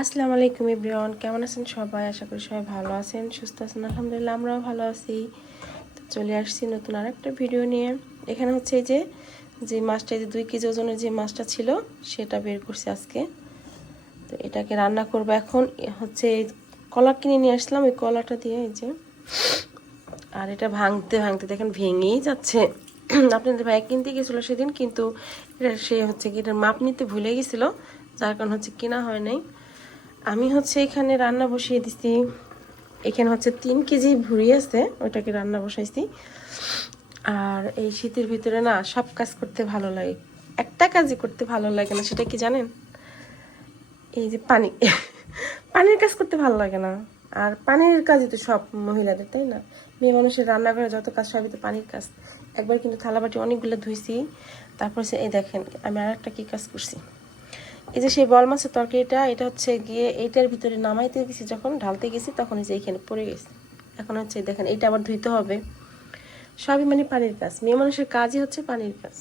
আসসালামু আলাইকুম এভরিওয়ান, কেমন আছেন সবাই? আশা করি সবাই ভালো আছেন, সুস্থ আছেন। আলহামদুলিল্লাহ আমরাও ভালো আছি। তো চলে আসছি নতুন আর একটা ভিডিও নিয়ে। এখানে হচ্ছে এই যে মাছটা, এই যে 2 কেজি ওজনের যে মাছটা ছিল সেটা বের করছি আজকে। তো এটাকে রান্না করবো এখন। হচ্ছে কলা কিনে নিয়ে আসলাম, ওই কলাটা দিয়ে এই যে, আর এটা ভাঙতে ভাঙতে দেখেন ভেঙেই যাচ্ছে। আপনাদের ভাই কিনতে গেছিলো সেদিন, কিন্তু এটা সে হচ্ছে কি এটার মাপ নিতে ভুলে গেছিলো, যার কারণ হচ্ছে কেনা হয় নাই। আমি হচ্ছে এখানে রান্না বসিয়ে দিছি। এখানে হচ্ছে 3 কেজি ভুঁড়ি আছে, ওইটাকে রান্না বসাইছি। আর এই শীতের ভিতরে না সব কাজ করতে ভালো লাগে, একটা কাজই করতে ভালো লাগে না, সেটা কি জানেন? এই যে পানি পানির কাজ করতে ভালো লাগে না। আর পানির কাজই তো সব মহিলাদের, তাই না? মেয়ে মানুষের রান্নাঘরে যত কাজ সবই তো পানির কাজ। একবার কিন্তু থালাবাটি অনেকগুলো ধুইছি। তারপর এই দেখেন আমি আর একটা কী কাজ করছি। এই যে সেই বল মাছের তরকারিটা, এটা হচ্ছে গিয়ে এইটার ভিতরে নামাইতে গেছি, যখন ঢালতে গেছি তখন এই যে এইখানে পড়ে গেছে। এখন হচ্ছে দেখেন এইটা আবার ধুইতে হবে। সবই মানে পানির কাজ, মেয়ে মানুষের কাজই হচ্ছে পানির কাজ।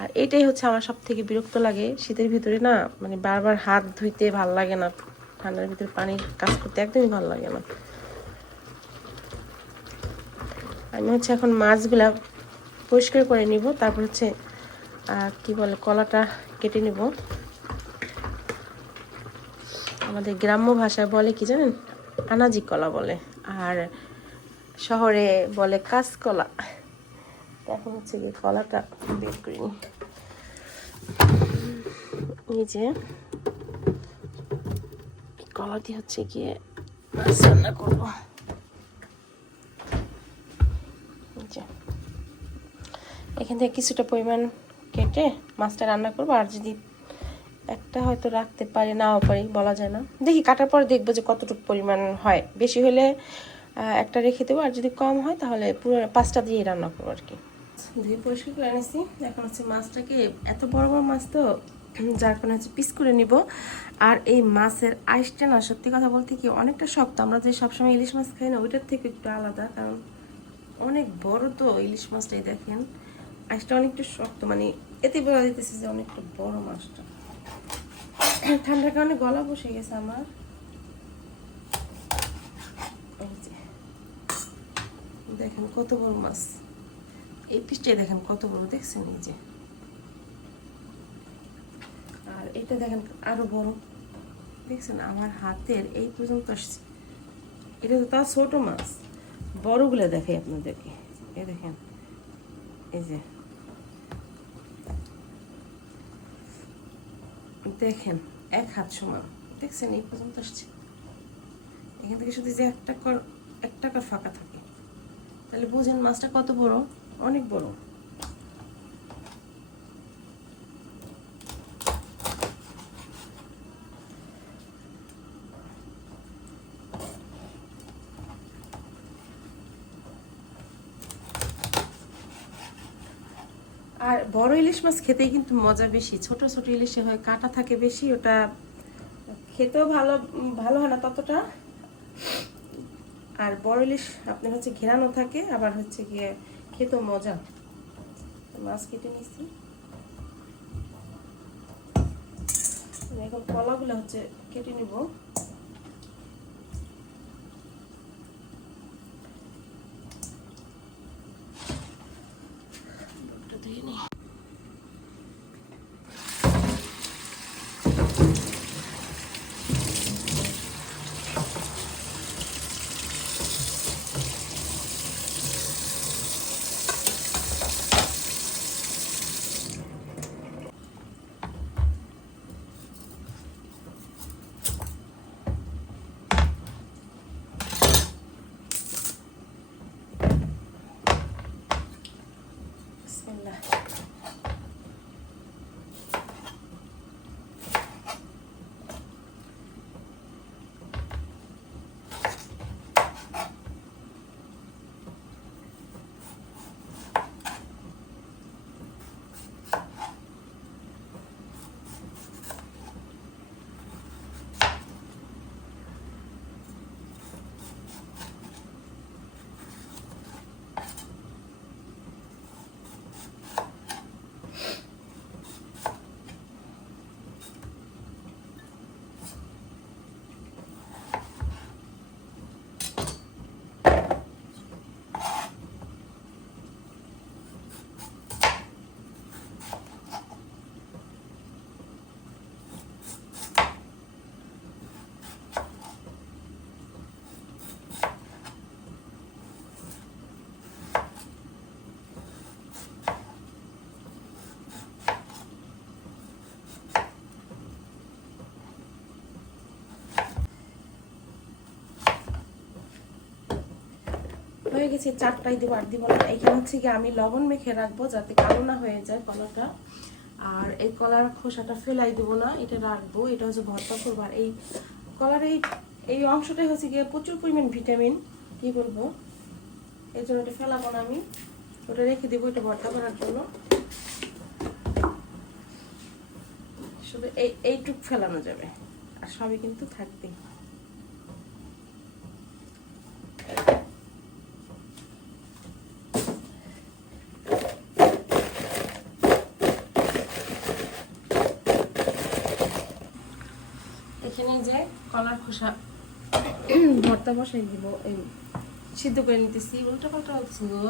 আর এটাই হচ্ছে আমার সব থেকে বিরক্ত লাগে শীতের ভিতরে না, মানে বারবার হাত ধুইতে ভাল লাগে না, ঠান্ডার ভিতরে পানির কাজ করতে একদমই ভালো লাগে না। আমি হচ্ছে এখন মাছগুলা পরিষ্কার করে নিব, তারপর হচ্ছে কি বলে কলাটা কেটে নিব। আমাদের গ্রাম্য ভাষায় বলে কি জানেন, আনাজি কলা বলে, আর শহরে বলে কাঁচকলা। এখন হচ্ছে গিয়ে কলাটা বের করি। এই যে কলা দিয়ে হচ্ছে গিয়ে মাছ রান্না করবো। এখান থেকে কিছুটা পরিমাণ কেটে মাছটা রান্না করবো। আর যদি একটা হয়তো রাখতে পারি, নাও পারি, বলা যায় না। দেখি কাটার পর দেখবো যে কতটুকু পরিমাণ হয়। বেশি হলে একটা রেখে দেবো, আর যদি কম হয় তাহলে পুরো 5টা দিয়ে রান্না করবো আর কি। ধুয়ে পরিষ্কার করে এনেছি। এখন হচ্ছে মাছটাকে, এত বড় বড় মাছ তো, যার কারণে হচ্ছে পিস করে নিব। আর এই মাছের আইসটা না, সত্যি কথা বলতে কি অনেকটা শক্ত। আমরা যে সবসময় ইলিশ মাছ খাই না, ওইটার থেকে একটু আলাদা, কারণ অনেক বড় তো ইলিশ মাছটাই। দেখেন আইসটা অনেকটা শক্ত, মানে এতে বলা দিতেছে যে অনেকটা বড় মাছটা। ঠান্ডার কারণে গলা বসে গেছে আমার। দেখেন কত বড় মাছ, এই পিসটাই দেখেন কত বড়, দেখছেন? এই যে, আর এটা দেখেন আরো বড়, দেখছেন? আমার হাতের এই পর্যন্ত আসছে। এটা তো তার ছোট মাছ, বড়গুলো দেখাই আপনাদেরকে। এই দেখেন, এই যে দেখেন 1 হাত সমান, দেখছেন? এই পর্যন্ত আসছে। এখান থেকে শুধু যে একটা কর ফাঁকা থাকে, তাহলে বুঝেন মাছটা কত বড়, অনেক বড়। আর বড় ইলিশ মাছ খেতেই কিন্তু মজা বেশি। ছোট ছোট ইলিশে হয় কাঁটা থাকে বেশি, ওটা খেতেও ভালো ভালো হয় না ততটা। আর বড় ইলিশ আপনার হচ্ছে ঘেরানো থাকে, আবার হচ্ছে গিয়ে খেতেও মজা। মাছ কেটে নিচ্ছি। এখন কলাগুলো হচ্ছে কেটে নিব। হয়ে গেছে, 4টাই দেবো, আর দিব না। এইখানে হচ্ছে কি আমি লবণ মেখে রাখবো যাতে কালো না হয়ে যায় কলাটা। আর এই কলার খোসাটা ফেলাই দেবো না, এটা রাখবো, এটা হচ্ছে ভর্তা করবো। আর এই কলার এই অংশটাই হচ্ছে গিয়ে প্রচুর পরিমাণ ভিটামিন, কি বলবো, এই জন্য ওটা ফেলাবো না আমি, ওটা রেখে দেবো এটা ভর্তা করার জন্য। শুধু এইটুক ফেলানো যাবে, আর সবই কিন্তু থাকবে। এখানে যে কলার খোসা ভর্তা বসাই দিব, এই সিদ্ধ করে নিতেছি। উল্টো পাল্টা হচ্ছে গো,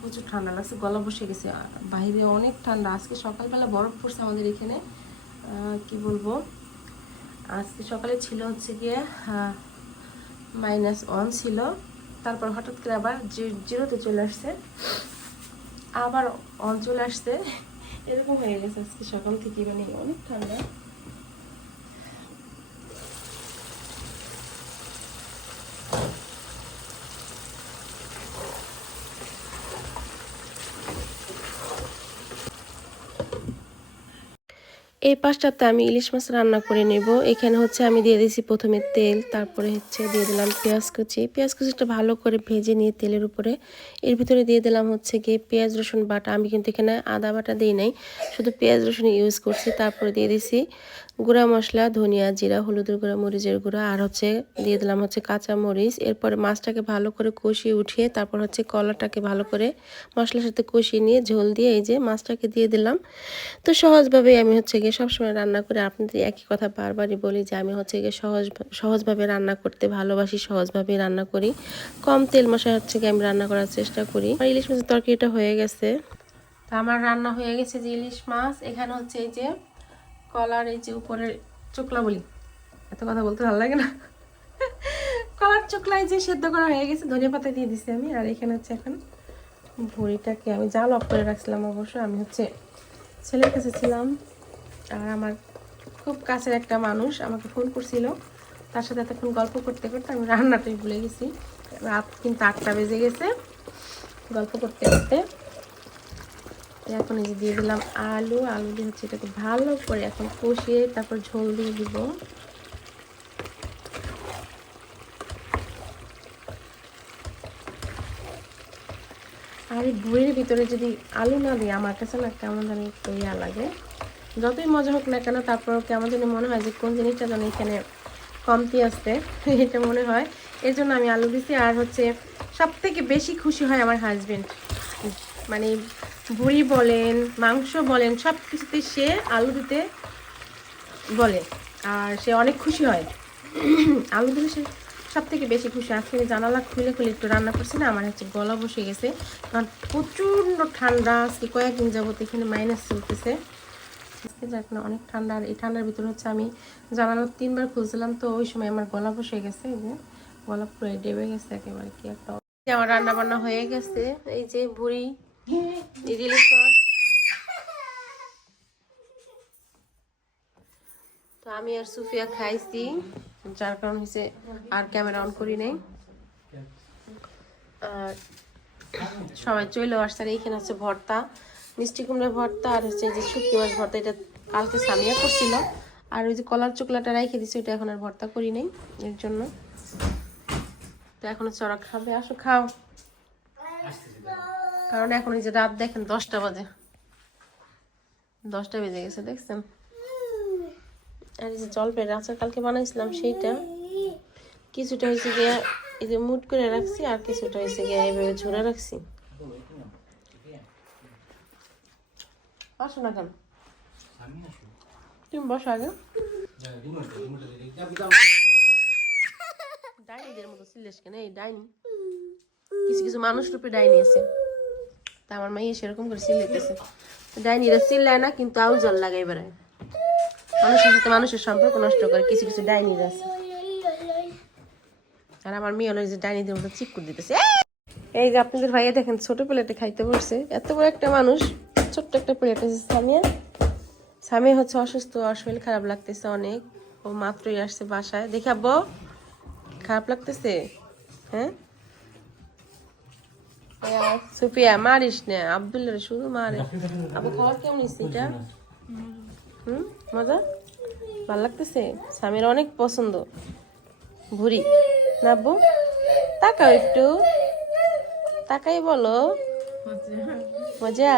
প্রচুর ঠান্ডা লাগছে, গলা বসে গেছে। বাইরে অনেক ঠান্ডা, আজকে সকালবেলা বরফ পড়ছে আমাদের এখানে। কি বলবো, আজকে সকালে ছিল হচ্ছে গিয়ে -1 ছিল, তারপর হঠাৎ করে আবার জিরোতে চলে আসছে, আবার 1 চলে আসছে, এরকম হয়ে গেছে আজকে সকাল থেকে, মানে অনেক ঠান্ডা। এই পাশটাতে আমি ইলিশ মাছ রান্না করে নেব। এখানে হচ্ছে আমি দিয়ে দিয়েছি প্রথমে তেল, তারপরে হচ্ছে দিয়ে দিলাম পেঁয়াজ কুচি। পেঁয়াজ কুচিটা ভালো করে ভেজে নিয়ে তেলের উপরে এর ভিতরে দিয়ে দিলাম হচ্ছে গিয়ে পেঁয়াজ রসুন বাটা। আমি কিন্তু এখানে আদা বাটা দিই নাই, শুধু পেঁয়াজ রসুন ইউজ করছি। তারপরে দিয়ে দিয়েছি গুঁড়া মশলা, ধনিয়া, জিরা, হলুদের গুঁড়া, মরিচের গুঁড়া, আর হচ্ছে দিয়ে দিলাম হচ্ছে কাঁচা মরিচ। এরপরে মাছটাকে ভালো করে কষিয়ে উঠিয়ে তারপর হচ্ছে কলাটাকে ভালো করে মশলার সাথে কষিয়ে নিয়ে ঝোল দিয়ে এই যে মাছটাকে দিয়ে দিলাম। তো সহজভাবেই আমি হচ্ছে গিয়ে সবসময় রান্না করে আপনাদের একই কথা বারবারই বলি যে আমি হচ্ছে গিয়ে সহজভাবে রান্না করতে ভালোবাসি, সহজভাবে রান্না করি, কম তেল মশলা হচ্ছে গিয়ে আমি রান্না করার চেষ্টা করি। আর ইলিশ মাছের তরকারিটা হয়ে গেছে, তো আমার রান্না হয়ে গেছে যে ইলিশ মাছ। এখানে হচ্ছে এই যে কলার এই যে উপরের চোকলা বলি, এত কথা বলতে ভালো লাগে না, কলার চোকলাই যে সেদ্ধ করা হয়ে গেছে, ধনিয়া পাতা দিয়ে দিছি আমি। আর এখানে হচ্ছে এখন ভুঁড়িটাকে আমি জাল অফ করে রাখছিলাম, অবশ্য আমি হচ্ছে ছেলের কাছে ছিলাম, আর আমার খুব কাছের একটা মানুষ আমাকে ফোন করছিল, তার সাথে এতক্ষণ গল্প করতে করতে আমি রান্নাটাই ভুলে গেছি। রাত কিন্তু 8টা বেজে গেছে গল্প করতে করতে। এখন এই যে দিয়ে দিলাম আলু দিয়ে হচ্ছে এটাকে ভালো করে এখন কষিয়ে তারপর ঝোল দিয়ে দিব। আর এই ভুঁড়ির ভিতরে যদি আলু না দিই আমার কাছে না কেমন জানি একটু ইয়া লাগে, যতই মজা হোক না কেন তারপরেও কেমন জানি মনে হয় যে কোন জিনিসটা যেন এখানে কমতি আসছে, এটা মনে হয়। এর জন্য আমি আলু দিছি। আর হচ্ছে সব থেকে বেশি খুশি হয় আমার হাজবেন্ড, মানে ভুঁড়ি বলেন মাংস বলেন সব কিছুতে সে আলু দিতে বলে, আর সে অনেক খুশি হয় আলু দিলে সে সব থেকে বেশি খুশি। আজকে জানালা খুলে খুলে একটু রান্না করছি না, আমার হচ্ছে গলা বসে গেছে, কারণ প্রচণ্ড ঠান্ডা। আজকে কয়েকদিন যাবত এখানে মাইনাস চলতেছে, আজকে যাক না অনেক ঠান্ডা। আর এই ঠান্ডার ভিতরে হচ্ছে আমি জানালা 3বার খুলছিলাম, তো ওই সময় আমার গলা বসে গেছে, এই যে গলা পুরো ডেবে গেছে একেবারে, কি একটা। আমার রান্না বান্না হয়ে গেছে, এই যে ভুঁড়ি, ইলিশ মাছ। তো আমি আর সুফিয়া খাইছি, যার কারণ হচ্ছে আর ক্যামেরা অন করি নাই। আর সবাই চলেও আসছে। আর এইখানে হচ্ছে ভর্তা, মিষ্টি কুমড়ার ভর্তা, আর হচ্ছে যে শুটকি মাছ ভর্তা, এটা কালকে সামিয়া করছিল। আর ওই যে কলার চোকলাটা রেখে দিচ্ছি, ওইটা এখন আর ভর্তা করি নাই এর জন্য। তো এখন হচ্ছে ওরা খাবে, আসো খাও, কারণ এখন এই যে রাত দেখেন 10টা বাজে, 10টা বেজে গেছে দেখছেন। আর এই যে জলপাইয়ের আচার কালকে বানাইছিলাম সেইটা কিছুটা হয়েছে গিয়ে এই যে মুট করে রাখছি, আর কিছুটা হয়েছে গিয়ে এইভাবে ঝরে রাখছি। আসো না কেন, তুমি বসো আগে। ডাইনিদের মতো সিলেস কেন, এই ডাইনি কিছু কিছু মানুষ রূপে ডাইনি আছে, তা আমার মাইয়া সেরকম করে সিলাইতেছে। ডাইনিরা চিল্লায় না, কিন্তু আউ জল লাগাই বেড়ায়, মানুষের সাথে মানুষের সম্পর্ক নষ্ট করে কিছু কিছু ডাইনিরা আছে। আর আমার মেয়ে হলো যে ডাইনিদের মতো চিকুর দিতেছে। এই যে আপনাদের ভাইয়া দেখেন ছোট প্লেটে খাইতে বসছে, এত বড় একটা মানুষ ছোট্ট একটা প্লেট আছে। সামিয়া হচ্ছে অসুস্থ, আর শরীর খারাপ লাগতেছে অনেক, ও মাত্রই আসছে বাসায়। দেখাবো খারাপ লাগতেছে, হ্যাঁ সুফিয়া মারিস না, আব্দুল্লাহ শুধু মারে। আবু খাবার কেমন হয়েছে এটা? মজা, ভালো লাগতেছে। স্বামীর অনেক পছন্দ ভুরি না আব্বু? তাকাও একটু, তাকাই বলো মজা।